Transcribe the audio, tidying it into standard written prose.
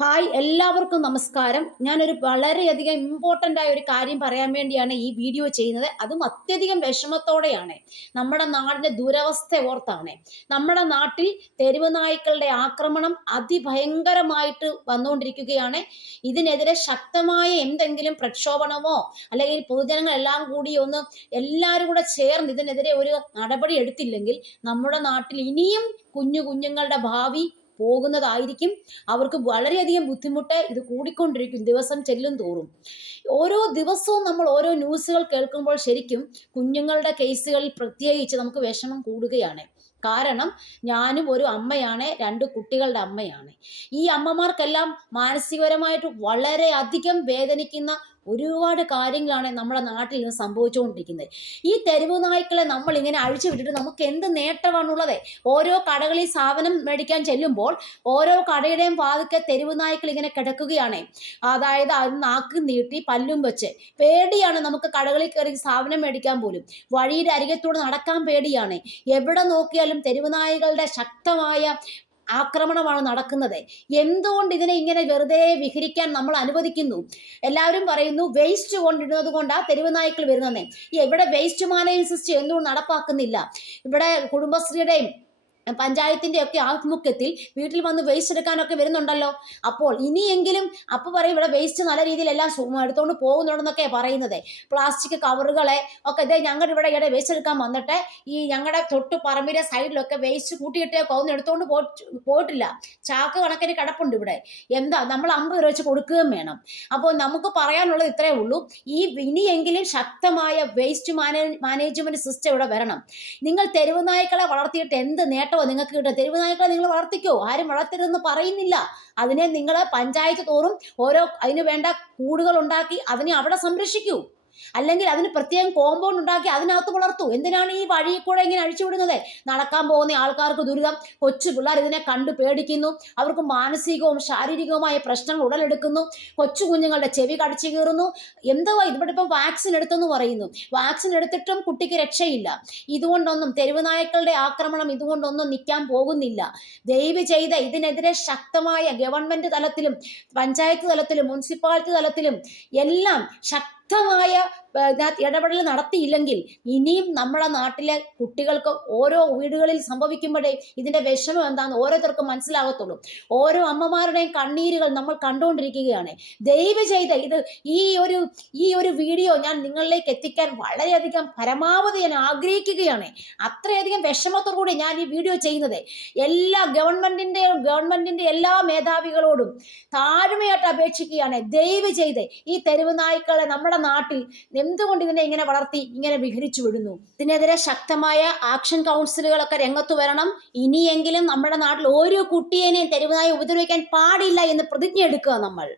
Hi, എല്ലാവർക്കും നമസ്കാരം. ഞാനൊരു വളരെയധികം ഇമ്പോർട്ടൻ്റ് ആയ ഒരു കാര്യം പറയാൻ വേണ്ടിയാണ് ഈ വീഡിയോ ചെയ്യുന്നത്. അതും അത്യധികം വിഷമത്തോടെയാണ്. നമ്മുടെ നാടിൻ്റെ ദുരവസ്ഥ ഓർത്താണ്. നമ്മുടെ നാട്ടിൽ തെരുവ് നായ്ക്കളുടെ ആക്രമണം അതിഭയങ്കരമായിട്ട് വന്നുകൊണ്ടിരിക്കുകയാണ്. ഇതിനെതിരെ ശക്തമായ എന്തെങ്കിലും പ്രക്ഷോഭണമോ അല്ലെങ്കിൽ പൊതുജനങ്ങളെല്ലാം കൂടി ഒന്ന് എല്ലാവരും കൂടെ ചേർന്ന് ഇതിനെതിരെ ഒരു നടപടി എടുത്തില്ലെങ്കിൽ നമ്മുടെ നാട്ടിൽ ഇനിയും കുഞ്ഞുങ്ങളുടെ ഭാവി പോകുന്നതായിരിക്കും. അവർക്ക് വളരെയധികം ബുദ്ധിമുട്ട് ഇത് കൂടിക്കൊണ്ടിരിക്കും ദിവസം ചെല്ലും തോറും. ഓരോ ദിവസവും നമ്മൾ ഓരോ ന്യൂസുകൾ കേൾക്കുമ്പോൾ ശരിക്കും കുഞ്ഞുങ്ങളുടെ കേസുകളിൽ പ്രത്യേകിച്ച് നമുക്ക് വിഷമം കൂടുകയാണ്. കാരണം ഞാനും ഒരു അമ്മയാണ്, 2 കുട്ടികളുടെ അമ്മയാണ്. ഈ അമ്മമാർക്കെല്ലാം മാനസികപരമായിട്ട് വളരെ അധികം വേദനിക്കുന്ന ഒരുപാട് കാര്യങ്ങളാണ് നമ്മുടെ നാട്ടിൽ ഇന്ന് സംഭവിച്ചുകൊണ്ടിരിക്കുന്നത്. ഈ തെരുവ് നായ്ക്കളെ നമ്മൾ ഇങ്ങനെ അഴിച്ചു വിട്ടിട്ട് നമുക്ക് എന്ത് നേട്ടമാണുള്ളത്? ഓരോ കടകളിൽ സാധനം മേടിക്കാൻ ചെല്ലുമ്പോൾ ഓരോ കടയുടെയും വാതിൽക്കൽ തെരുവ് നായ്ക്കൾ ഇങ്ങനെ കിടക്കുകയാണ്. അതായത് അത് നാക്ക് നീട്ടി പല്ലും വെച്ച് പേടിയാണ്. നമുക്ക് കടകളിൽ കയറി സാധനം മേടിക്കാൻ പോലും വഴിയുടെ അരികത്തൂടെ നടക്കാൻ പേടിയാണ്. എവിടെ നോക്കിയാലും തെരുവ് നായ്ക്കളുടെ ശക്തമായ ആക്രമണമാണ് നടക്കുന്നത്. എന്തുകൊണ്ട് ഇതിനെ ഇങ്ങനെ വെറുതെ വിഹരിക്കാൻ നമ്മൾ അനുവദിക്കുന്നു? എല്ലാവരും പറയുന്നു വേസ്റ്റ് കൊണ്ടിടുന്നത് കൊണ്ടാ തെരുവ് നായ്ക്കൾ വരുന്നതെന്ന്. ഇവിടെ വേസ്റ്റ് മാനേജ്മെന്റ് സിസ്റ്റം എന്തുകൊണ്ട് നടപ്പാക്കുന്നില്ല? ഇവിടെ കുടുംബശ്രീയുടെയും പഞ്ചായത്തിൻ്റെ ഒക്കെ ആഭിമുഖ്യത്തിൽ വീട്ടിൽ വന്ന് വേസ്റ്റ് എടുക്കാനൊക്കെ വരുന്നുണ്ടല്ലോ. അപ്പോൾ ഇനിയെങ്കിലും അപ്പോൾ പറയും ഇവിടെ വേസ്റ്റ് നല്ല രീതിയിൽ എല്ലാം എടുത്തുകൊണ്ട് പോകുന്നുണ്ടെന്നൊക്കെ പറയുന്നത്. പ്ലാസ്റ്റിക് കവറുകളെ ഒക്കെ ഇതേ ഞങ്ങളുടെ ഇവിടെ വേസ്റ്റ് എടുക്കാൻ വന്നിട്ട് ഈ ഞങ്ങളുടെ തൊട്ട് പറമ്പിലെ സൈഡിലൊക്കെ വേസ്റ്റ് കൂട്ടിയിട്ടേ പോകുന്ന എടുത്തുകൊണ്ട് പോയിട്ടില്ല. ചാക്ക് കണക്കിന് കിടപ്പുണ്ട് ഇവിടെ. എന്താ നമ്മൾ 50 രൂപ വെച്ച് കൊടുക്കുകയും വേണം. അപ്പോൾ നമുക്ക് പറയാനുള്ളത് ഇത്രയേ ഉള്ളൂ. ഇനിയെങ്കിലും ശക്തമായ വേസ്റ്റ് മാനേജ്മെന്റ് സിസ്റ്റം ഇവിടെ വരണം. നിങ്ങൾ തെരുവ് നായ്ക്കളെ വളർത്തിയിട്ട് എന്ത് നേട്ടം നിങ്ങൾക്ക് കിട്ടും? തെരുവ് നായ്ക്കളെ നിങ്ങൾ വളർത്തിക്കോ, ആരും വളർത്തരുതെന്ന് പറയുന്നില്ല. അതിനെ നിങ്ങൾ പഞ്ചായത്ത് തോറും അതിന് വേണ്ട കൂടുകൾ ഉണ്ടാക്കി അതിനെ അവിടെ സംരക്ഷിക്കൂ. അല്ലെങ്കിൽ അതിന് പ്രത്യേകം കോമ്പൗണ്ട് ഉണ്ടാക്കി അതിനകത്ത് വളർത്തു. എന്തിനാണ് ഈ വഴി കൂടെ ഇങ്ങനെ അഴിച്ചുവിടുന്നത്? നടക്കാൻ പോകുന്ന ആൾക്കാർക്ക് ദുരിതം. കൊച്ചു പിള്ളേർ ഇതിനെ കണ്ടു പേടിക്കുന്നു. അവർക്ക് മാനസികവും ശാരീരികവുമായ പ്രശ്നങ്ങൾ ഉടലെടുക്കുന്നു. കൊച്ചു കുഞ്ഞുങ്ങളുടെ ചെവി കടിച്ചു കീറുന്നു. എന്തുവാ ഇവിടെ ഇപ്പം വാക്സിൻ എടുത്തെന്ന് പറയുന്നു. വാക്സിൻ എടുത്തിട്ടും കുട്ടിക്ക് രക്ഷയില്ല. ഇതുകൊണ്ടൊന്നും തെരുവ് നായ്ക്കളുടെ ആക്രമണം ഇതുകൊണ്ടൊന്നും നിൽക്കാൻ പോകുന്നില്ല. ദയവ് ചെയ്ത് ഇതിനെതിരെ ശക്തമായ ഗവൺമെന്റ് തലത്തിലും പഞ്ചായത്ത് തലത്തിലും മുനിസിപ്പാലിറ്റി തലത്തിലും എല്ലാം ശക്തമായ ഇടപെടൽ നടത്തിയില്ലെങ്കിൽ ഇനിയും നമ്മുടെ നാട്ടിലെ കുട്ടികൾക്ക് ഓരോ വീടുകളിൽ സംഭവിക്കുമ്പോഴേ ഇതിന്റെ വിഷമം എന്താണെന്ന് ഓരോരുത്തർക്കും മനസ്സിലാകത്തുള്ളൂ. ഓരോ അമ്മമാരുടെയും കണ്ണീരുകൾ നമ്മൾ കണ്ടുകൊണ്ടിരിക്കുകയാണ്. ദയവ് ചെയ്ത് ഈ ഒരു വീഡിയോ ഞാൻ നിങ്ങളിലേക്ക് എത്തിക്കാൻ വളരെയധികം പരമാവധി ഞാൻ ആഗ്രഹിക്കുകയാണ്. അത്രയധികം വിഷമത്തോടുകൂടി ഞാൻ ഈ വീഡിയോ ചെയ്യുന്നത്. എല്ലാ ഗവൺമെന്റിന്റെ എല്ലാ മേധാവികളോടും താഴ്മയായിട്ട് അപേക്ഷിക്കുകയാണ്. ദയവ് ചെയ്ത് ഈ തെരുവ് നായ്ക്കളെ നമ്മുടെ നാട്ടിൽ എന്തുകൊണ്ട് ഇതിനെ ഇങ്ങനെ വളർത്തി ഇങ്ങനെ വിഹരിച്ചു വിടുന്നു? ഇതിനെതിരെ ശക്തമായ ആക്ഷൻ കൗൺസിലുകളൊക്കെ രംഗത്ത് വരണം. ഇനിയെങ്കിലും നമ്മുടെ നാട്ടിൽ ഓരോ കുട്ടിയെയും തെരുവ് നായ ഉപദ്രവിക്കാൻ പാടില്ല എന്ന് പ്രതിജ്ഞ എടുക്കുക നമ്മൾ.